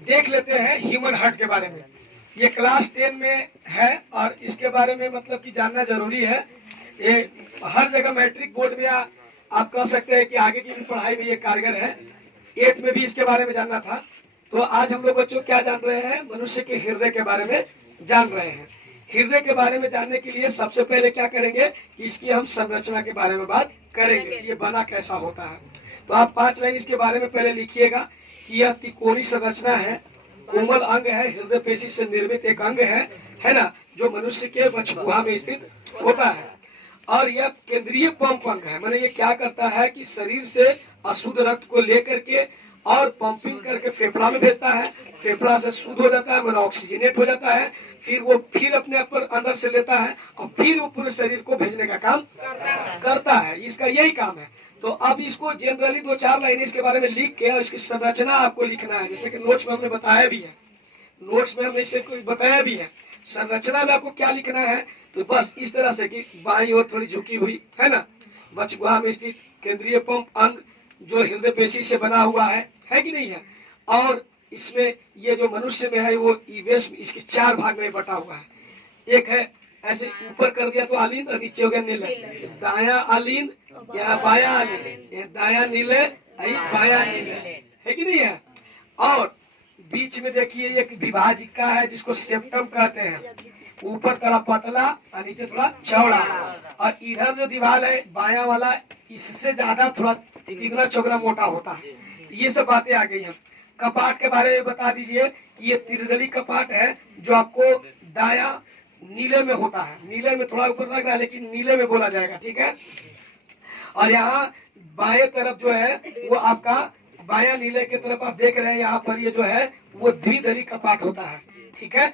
देख लेते हैं ह्यूमन हार्ट के बारे में। ये क्लास 10 में है और इसके बारे में मतलब कि जानना जरूरी है। ये हर जगह मैट्रिक बोर्ड में आप कह सकते हैं कि आगे की भी पढ़ाई में ये कारगर है। 8 में भी इसके बारे में जानना था। तो आज हम लोग बच्चों क्या जान रहे हैं, मनुष्य के हृदय के बारे में जान रहे हैं। हृदय के बारे में जानने के लिए सबसे पहले क्या करेंगे कि इसकी हम संरचना के बारे में बात करेंगे, ये बना कैसा होता है। तो आप 5 लाइन इसके बारे में पहले लिखिएगा कि यह त्रिकोणीय संरचना है, कोमल अंग है, हृदय पेशी से निर्मित एक अंग है ना, जो मनुष्य के वक्षगुहा में स्थित होता है। और यह केंद्रीय पंप अंग है, माने ये क्या करता है कि शरीर से अशुद्ध रक्त को लेकर के और पंपिंग करके फेफड़ा में भेजता है, फेफड़ा से शुद्ध हो जाता है, माने ऑक्सीजनेट हो जाता है, फिर वो फिर अपने ऊपर अंदर से लेता है और फिर वो पूरे शरीर को भेजने का काम करता है। इसका यही काम है। तो अब इसको जनरली 2-4 लाइन इसके बारे में लिख के और इसकी संरचना आपको लिखना है, जैसे कि नोट्स में हमने बताया भी है, नोट्स में हमने इसको बताया भी है। संरचना में आपको क्या लिखना है, तो बस इस तरह से कि बाईं ओर थोड़ी झुकी हुई है ना, वक्षगुहा में स्थित केंद्रीय पंप अंग जो हृदय पेशी से बना हुआ है कि नहीं है। और इसमें ये जो मनुष्य में है वो इसके 4 भाग में बटा हुआ है। एक है ऐसे ऊपर कर दिया तो आलिंद और नीचे हो गया नीले, दाया आलिंद या बाया आलिंद, ये दाया नीले बाया नीले है कि नहीं है। और बीच में देखिए एक विभाजिका है जिसको सेप्टम कहते हैं, ऊपर थोड़ा पतला और नीचे थोड़ा चौड़ा। और इधर जो दीवार है बाया वाला इससे ज्यादा थोड़ा तिगना चौगना मोटा होता है। तो ये सब बातें आ गई हैं। कपाट के बारे में बता दीजिए कि ये त्रिदली कपाट है जो आपको दाया नीले में होता है, नीले में थोड़ा ऊपर लग रहा है लेकिन नीले में बोला जाएगा, ठीक है। और यहाँ बाएं तरफ जो है वो आपका बाया नीले की तरफ आप देख रहे हैं, यहाँ पर ये जो है वो द्विदली कपाट होता है, ठीक है।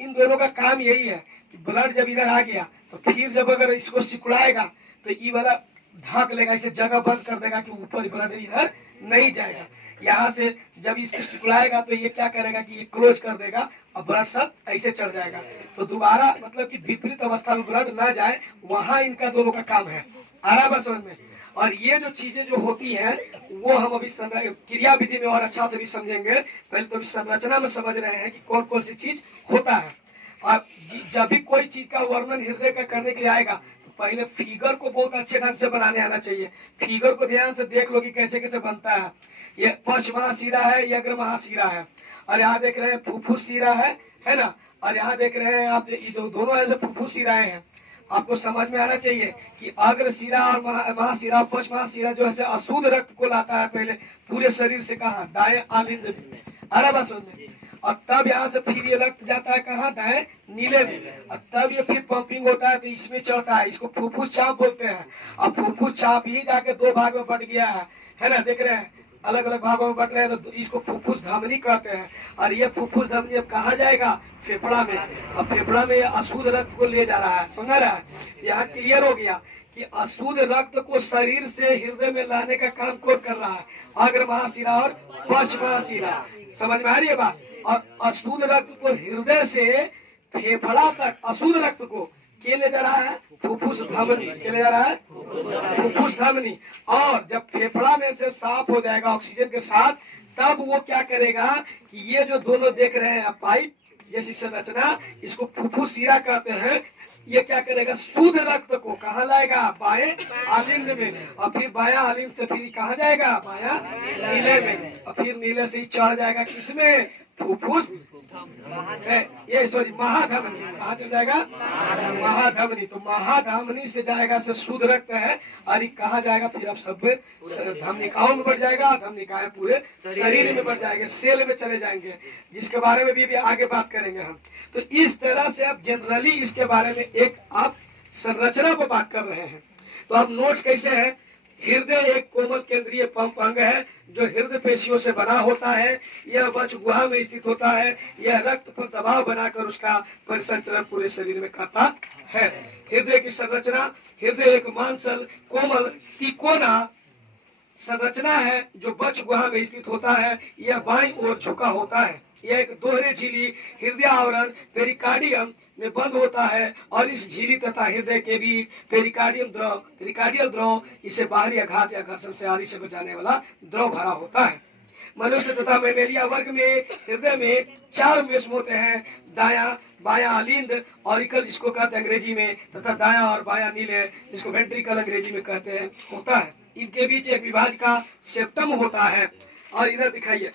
इन दोनों का काम यही है कि ब्लड जब इधर आ गया तो फिर जब अगर इसको सिकुड़ाएगा तो ये वाला ढक लेगा, इसे जगह बंद कर देगा कि ऊपर ब्लड इधर नहीं जाएगा। यहाँ से जब इसको सिकुड़ाएगा तो ये क्या करेगा कि ये क्लोज कर देगा और ब्लड सब ऐसे चढ़ जाएगा। तो दोबारा मतलब कि विपरीत अवस्था में ब्लड ना जाए, वहां इनका दोनों का काम है। आ रहा है समझ में। और ये जो चीजें जो होती हैं वो हम अभी क्रिया विधि में और अच्छा से भी समझेंगे। पहले तो अभी संरचना में समझ रहे हैं कि कौन कौन सी चीज होता है। और जब भी कोई चीज का वर्णन हृदय का करने के लिए आएगा तो पहले फिगर को बहुत अच्छे ढंग से बनाने आना चाहिए। फिगर को ध्यान से देख लो कि कैसे कैसे बनता है। ये पश्च महाशिरा है, ये अग्र महाशिरा है, और यहाँ देख रहे हैं फुफ्फुस शिरा है ना। और यहाँ देख रहे हैं आप दोनों ऐसे फुफ्फुस शिराएं हैं। आपको समझ में आना चाहिए कि अग्र शिरा और महाशिरा पश्च महाशिरा जो है अशुद्ध रक्त को लाता है पहले पूरे शरीर से, कहा दाएं आलिंद में, अरब में। और तब यहाँ से फिर ये रक्त जाता है कहाँ, दाएं नीले में। और तब ये फिर पंपिंग होता है तो इसमें चढ़ता है, इसको फुफ्फुस चाप बोलते हैं। अब फुफ्फुस चाप ही जाके 2 भाग में बट गया है ना, देख रहे हैं अलग अलग भागों में बट रहे हैं, तो इसको फुफ्फुस धमनी कहते हैं। और ये फुफ्फुस धमनी अब कहाँ जाएगा, फेफड़ा में। अब फेफड़ा में अशुद्ध रक्त को ले जा रहा है, समझ रहा है। यहाँ क्लियर हो गया कि अशुद्ध रक्त को शरीर से हृदय में लाने का काम कौन कर रहा है, अग्र महाशिरा और पश्च महाशिरा। समझ में आ रही है बात। और अशुद्ध रक्त को हृदय से फेफड़ा तक अशुद्ध रक्त को के ले जा रहा है, फुफ्फुस धमनी के ले जा रहा है, फुफ्फुस धमनी। और जब फेफड़ा में से साफ हो जाएगा ऑक्सीजन के साथ, तब वो क्या करेगा कि ये जो दोनों देख रहे हैं पाइप जैसी संरचना, इसको फुफ्फुस शिरा कहते हैं। ये क्या करेगा, शुद्ध रक्त को कहाँ लाएगा, बाएं आलिंद में। और फिर बाया आलिंद से फिर कहाँ जाएगा, बाया नीले में। और फिर नीले से ही चढ़ जाएगा किसमें, फुफ्फुस ये सॉरी महाधमनी। कहाँ चल जाएगा, महाधमनी। तो महाधमनी से जाएगा से शुद्ध रक्त है, और ये कहाँ जाएगा फिर अब सब धमनिकाओं में बढ़ जाएगा, धमनिकाएं पूरे शरीर में बढ़ जाएंगे, सेल में चले जाएंगे, जिसके बारे में भी आगे बात करेंगे हम। तो इस तरह से आप जनरली इसके बारे में एक आप संरचना पर बात कर रहे हैं। तो अब नोट्स कैसे है, हृदय एक कोमल केंद्रीय पंप अंग है जो हृदय पेशियों से बना होता है। यह वक्षगुहा में स्थित होता है। यह रक्त पर दबाव बनाकर उसका परिसंचरण पूरे शरीर में करता है। हृदय की संरचना, हृदय एक मांसल कोमल तिकोना संरचना है जो वक्षगुहा में स्थित होता है। यह बाईं ओर झुका होता है। यह एक दोहरे झिल्ली हृदय आवरण पेरिकार्डियम में बंद होता है, और इस झिल्ली तथा हृदय के बीच पेरिकार्डियल द्रव इसे बाहरी आघात या घर्षण से आदि से बचाने वाला द्रव भरा होता है। मनुष्य तथा मैमेलिया वर्ग में हृदय में 4 मेष होते हैं, दाया बाया अलिंद ऑरिकल जिसको कहते हैं अंग्रेजी में, तथा दाया और बाया नीले जिसको वेंट्रिकल अंग्रेजी में कहते हैं होता है। इनके बीच एक विभाज का सेप्टम होता है। और इधर दिखाइए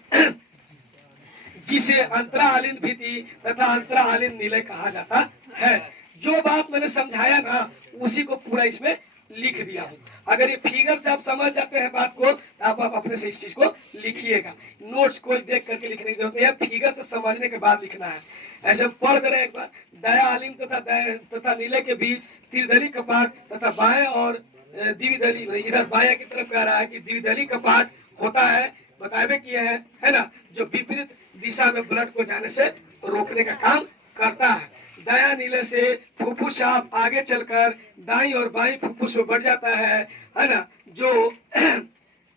जिसे अंतरा अलिंद भित्ति तथा अंतरा अलिंद नीले कहा जाता है। जो बात मैंने समझाया ना उसी को पूरा इसमें लिख दिया हूँ। अगर ये फिगर से आप समझ जाते हैं बात को तो आप अपने से इस चीज को लिखिएगा। नोट्स को देख करके लिखने की जरूरत है, फिगर से समझने के बाद लिखना है। ऐसे हम पढ़ रहे एक बार, दया अलिंद तथा नीले के बीच त्रिदली कपाट तथा बाएं और द्विदली, इधर बाया की तरफ कह रहा है कि द्विदली कपाट होता है, बताए किए हैं, है ना, जो विपरीत दिशा में ब्लड को जाने से रोकने का काम करता है। दाया नीले से फुफ्फुस चाप आगे चलकर दाई और बाई फुफ्फुस में बढ़ जाता है ना, जो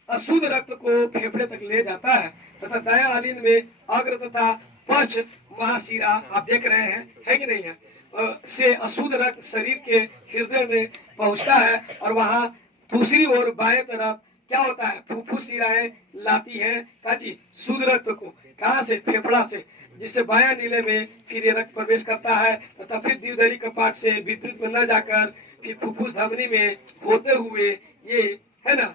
अशुद्ध रक्त को फेफड़े तक ले जाता है। तथा दाया अलिंद में अग्र तथा पश्च महाशिरा आप देख रहे हैं, है कि नहीं है, से अशुद्ध रक्त शरीर के हृदय में पहुंचता है। और वहां दूसरी ओर बाएं तरफ क्या होता है, फुफ्फुस शिराएं लाती है काची शुद्ध रक्त को, कहां से, फेफड़ा से, जिससे बाया नीले में फिर ये रक्त प्रवेश करता है तथा फिर द्विदली कपाट से विपरीत में न जाकर फिर फुफ्फुस धमनी में होते हुए ये, है ना,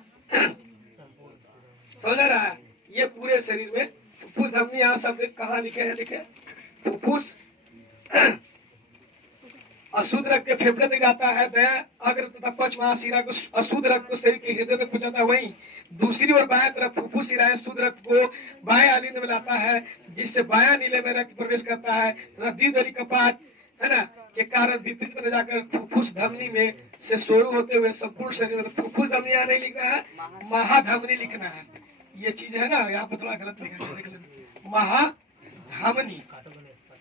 समझ रहा है, ये पूरे शरीर में फुफ्फुस धमनी, यहाँ शब्द कहाँ लिखे हैं, लिखे फुफ्फुस अशुद्ध रक्त के फेफड़े तक जाता है, दया अग्र तथा पश्च महाशिरा को अशुद्ध रक्त को शरीर के हृदय तक पहुंचाता है। वहीं दूसरी ओर बाएं तरफ फुफ्फुस शिराएं शुद्ध रक्त को बाएं अलिंद में लाता है, जिससे बाया नीले में रक्त प्रवेश करता है तथा द्विदली कपाट, है ना, के कारण विपरीत में जाकर फुफ्फुस धमनी में से शुरू होते हुए संपूर्ण शरीर में, फुफ्फुस धमनी यहाँ नहीं लिखना है, महाधमनी लिखना है। ये चीज है ना, यहाँ पर थोड़ा गलत लिखा है, देख लेना, महाधमनी,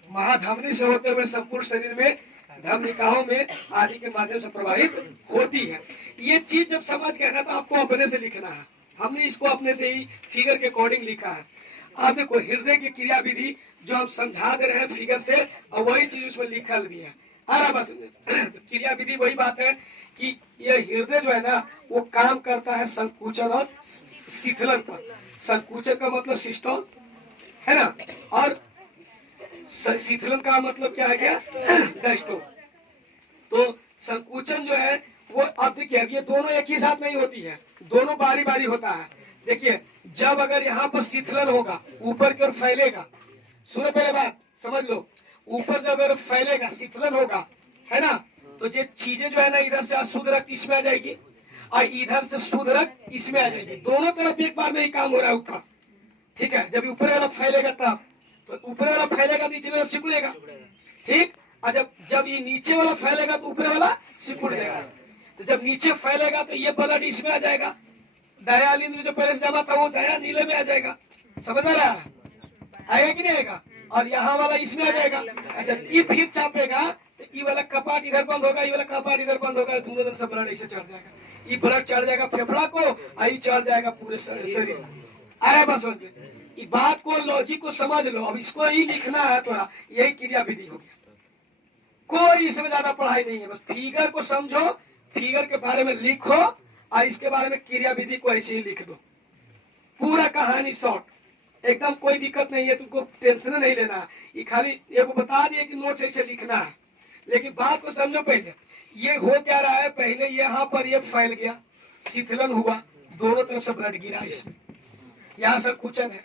महाधमनी से होते हुए संपूर्ण शरीर में धमनिकाओं में आदि के माध्यम से प्रभावित होती है। ये चीज जब समझ गए ना तो आपको अपने से लिखना है। हमने इसको अपने से ही फिगर के अकॉर्डिंग लिखा है। आप देखो हृदय की क्रिया विधि जो हम समझा दे रहे हैं फिगर से, और वही चीज उसमें लिखल भी है। आ रहा बस क्रिया विधि वही बात है कि ये हृदय जो है ना वो काम करता है संकुचन और शिथिलन पर। संकुचन का मतलब सिस्टोल है ना, और शिथिलन का मतलब क्या है, क्या डायस्टोल। तो संकुचन जो है वो, आप देखिए ये दोनों एक ही साथ नहीं होती है, दोनों बारी बारी होता है। देखिए जब अगर यहाँ पर शिथिलन होगा ऊपर की ओर फैलेगा, सुनो पहले बात समझ लो, ऊपर जब अगर फैलेगा शिथिलन होगा, है ना, तो ये चीजें जो है ना इधर से अशुद्ध रक्त इसमें आ जाएगी और इधर से शुद्ध रक्त इसमें आ जाएगी। दोनों तरफ एक बार में ही काम हो रहा है ऊपर, ठीक है। जब ऊपर वाला फैलेगा तब तो ऊपर वाला फैलेगा, नीचे वाला सिकुड़ेगा, ठीक। और जब ये नीचे वाला फैलेगा तो ऊपर वाला सिकुड़ जाएगा। तो जब नीचे फैलेगा तो ये ब्लड इसमें आ जाएगा, दाया अलिंद में जो पहले से जमा था वो दाया नीले में आ जाएगा, समझ आ रहा है, आएगा कि नहीं आएगा, और यहाँ वाला इसमें आ जाएगा। अच्छा ये फिर चापेगा तो ये वाला कपाट इधर बंद होगा, ये वाला कपाट इधर बंद होगा, दोनों तरफ से ब्लड ऐसे चढ़ जाएगा। ये ब्लड चढ़ जाएगा फेफड़ा को, आई चढ़ जाएगा पूरे शरीर को। आ रहा है बस समझ में, बात को लॉजिक को समझ लो। अब इसको ही लिखना है थोड़ा, यही क्रिया विधि हो गया। कोई इसमें ज्यादा पढ़ाई नहीं है, बस फिगर को समझो, फिगर के बारे में लिखो और इसके बारे में क्रिया विधि को ऐसे ही लिख दो। पूरा कहानी शॉर्ट, एकदम कोई दिक्कत नहीं है, तुमको टेंशन नहीं लेना। ये खाली ये को बता दिए कि नोट्स ऐसे लिखना है, लेकिन बात को समझो। पहले ये हो क्या रहा है, पहले यहाँ पर ये फैल गया, शिथिलन हुआ, दोनों तरफ से ब्लड गिरा, इसमें यहाँ संकुचन है,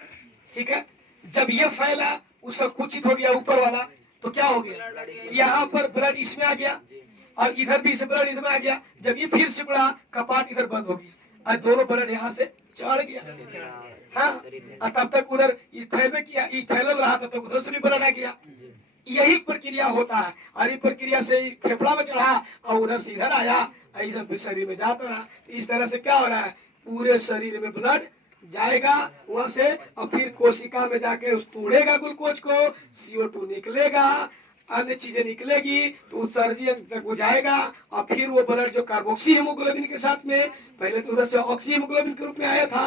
ठीक है। जब ये फैला वो संकुचित हो गया ऊपर वाला, तो क्या हो गया, यहाँ पर ब्लड इसमें आ गया और इधर भी से ब्लड इधर आ गया। जब ये फिर सिकुड़ा कपाट इधर बंद हो गया और दोनों ब्लड यहाँ से चढ़ गया, हाँ। और तब तक उधर फैल रहा था तो उधर से भी ब्लड आ गया। यही प्रक्रिया होता है, और ये प्रक्रिया से फेफड़ा में चढ़ा और उधर से इधर आया, इधर शरीर में जाता रहा। इस तरह से क्या हो रहा है, पूरे शरीर में ब्लड जाएगा वहां से, और फिर कोशिका में जाके उस तोड़ेगा ग्लूकोज को, CO2 निकलेगा, अन्य चीजें निकलेगी, तो उत्सर्जी तक वो जाएगा, और फिर वो ब्लड जो कार्बोक्सी हेमोग्लोबिन के साथ में, पहले तो उधर से ऑक्सी हेमोग्लोबिन के रूप में आया था,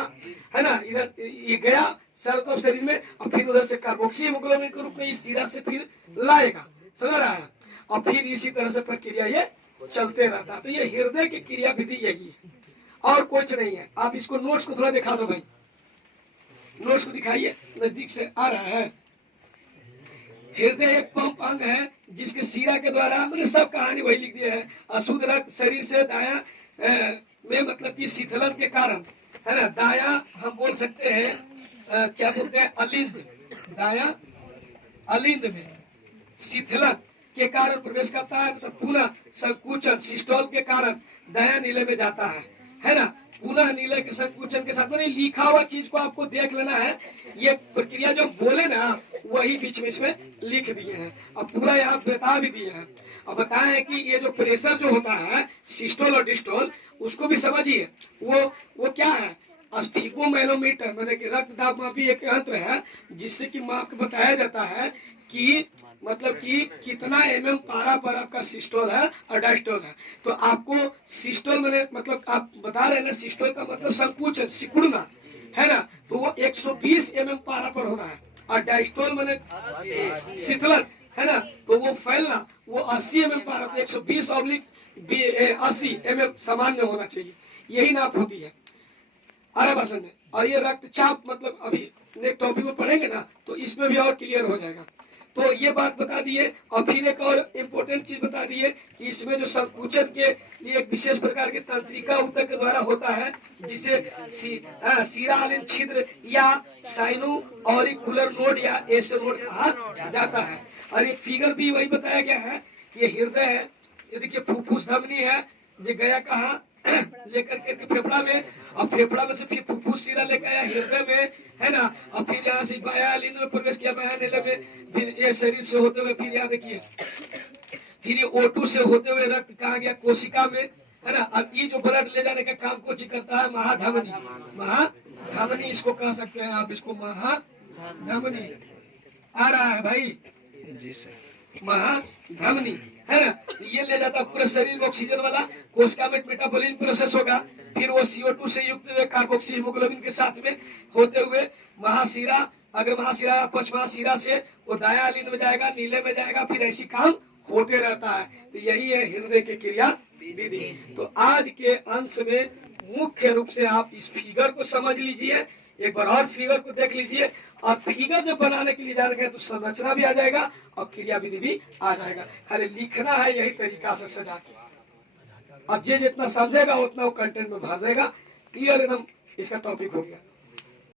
है ना, इधर ये गया चारों शरीर में, और फिर उधर से कार्बोक्सी हेमोग्लोबिन के रूप में इस सिरा से फिर लाएगा, समझ रहा है। और फिर इसी तरह से प्रक्रिया ये चलते रहता है। तो ये हृदय की क्रिया विधि यही है और कुछ नहीं है। आप इसको नोट्स को थोड़ा दिखा दो भाई, नोट्स को दिखाइए, नजदीक से आ रहा है। हृदय एक पंप अंग है जिसके शिरा के द्वारा, मैंने सब कहानी वही लिख दिया है। अशुद्ध रक्त शरीर से दाया में मतलब कि शीतलन के कारण, है ना, दाया हम बोल सकते हैं क्या बोलते हैं, अलिंद, दाया अलिंद में शीतलन के कारण प्रवेश करता है, तो पुनः संकुचन सिस्टोल के कारण दाया नीले में जाता है ना। पुनः नीले के संकुचन के साथ, मैंने लिखा हुआ चीज को आपको देख लेना है। ये प्रक्रिया जो बोले ना वही बीच में इसमें लिख दिए हैं, अब पूरा यहाँ बता भी दिए हैं। अब बताए कि ये जो प्रेशर जो होता है सिस्टोल और डिस्टोल, उसको भी समझिए। वो क्या है, स्फिगोमेनोमीटर, मैंने कि रक्त दाब मापी एक यंत्र है जिससे कि माप बताया जाता है कि मतलब कि कितना mm पारा पर आपका सिस्टोल है और डायस्टोल है। तो आपको सिस्टोल मैंने मतलब आप बता रहे हैं ना, सिस्टोल का मतलब संकुचन, सिकुड़ना, है ना, तो वो 120 mm पारा पर होना है, और डायस्टोल मैंने शीतलन, है ना, तो वो फैलना वो 80 mm पारा, 120/80 mm सामान्य होना चाहिए, यही नाप होती है अरब भाषा में। और ये रक्तचाप मतलब अभी नेक्स्ट टॉपिक में पढ़ेंगे ना तो इसमें भी और क्लियर हो जाएगा। तो ये बात बता दिए, और फिर एक और इम्पोर्टेंट चीज बता दिए कि इसमें जो संकुचन के लिए एक विशेष प्रकार के तंत्रिका ऊतक के द्वारा होता है, जिसे सीरालिन छिद्र या साइनो ऑरिकुलर नोड या एस नोड कहा जाता है। और ये फिगर भी वही बताया गया है कि ये हृदय है, ये देखिए फुफ्फुस धमनी है, जो गया कहा लेकर के फेफड़ा में, और फेफड़ा में से फिर फुफ्फुस सीरा लेकर आया हृदय में, है ना, और फिर यहाँ से बाया लिंग में प्रवेश किया, बाया नीले में, फिर ये शरीर से होते हुए फिर यहाँ देखिए, फिर ये O2 से होते हुए रक्त कहाँ गया, कोशिका में, है ना। अब ये जो ब्लड ले जाने का काम को करता है महाधमनी, महाधमनी इसको कह सकते हैं आप, इसको महाधमनी आ रहा है भाई जी सर, महाधमनी, है ना। ये ले जाता पूरे शरीर में ऑक्सीजन वाला, कोशिका में मेटाबॉलिज्म प्रोसेस होगा, फिर वो CO2 से युक्त कार्बोक्सी हीमोग्लोबिन के साथ में होते हुए महाशिरा, अगर महाशिरा पंचमहाशिरा से वो दाया लिंग में जाएगा, नीले में जाएगा, फिर ऐसी काम होते रहता है। तो यही है हृदय की क्रिया विधि। तो आज के अंश में मुख्य रूप से आप इस फिगर को समझ लीजिए, एक बार और फिगर को देख लीजिए, और फिगर जब बनाने के लिए जा रहे हैं तो संरचना भी आ जाएगा और क्रिया विधि भी आ जाएगा। खाली लिखना है यही तरीका से सजा के, अब जितना समझेगा उतना वो कंटेंट में भर देगा। क्लियर एकदम इसका टॉपिक हो गया।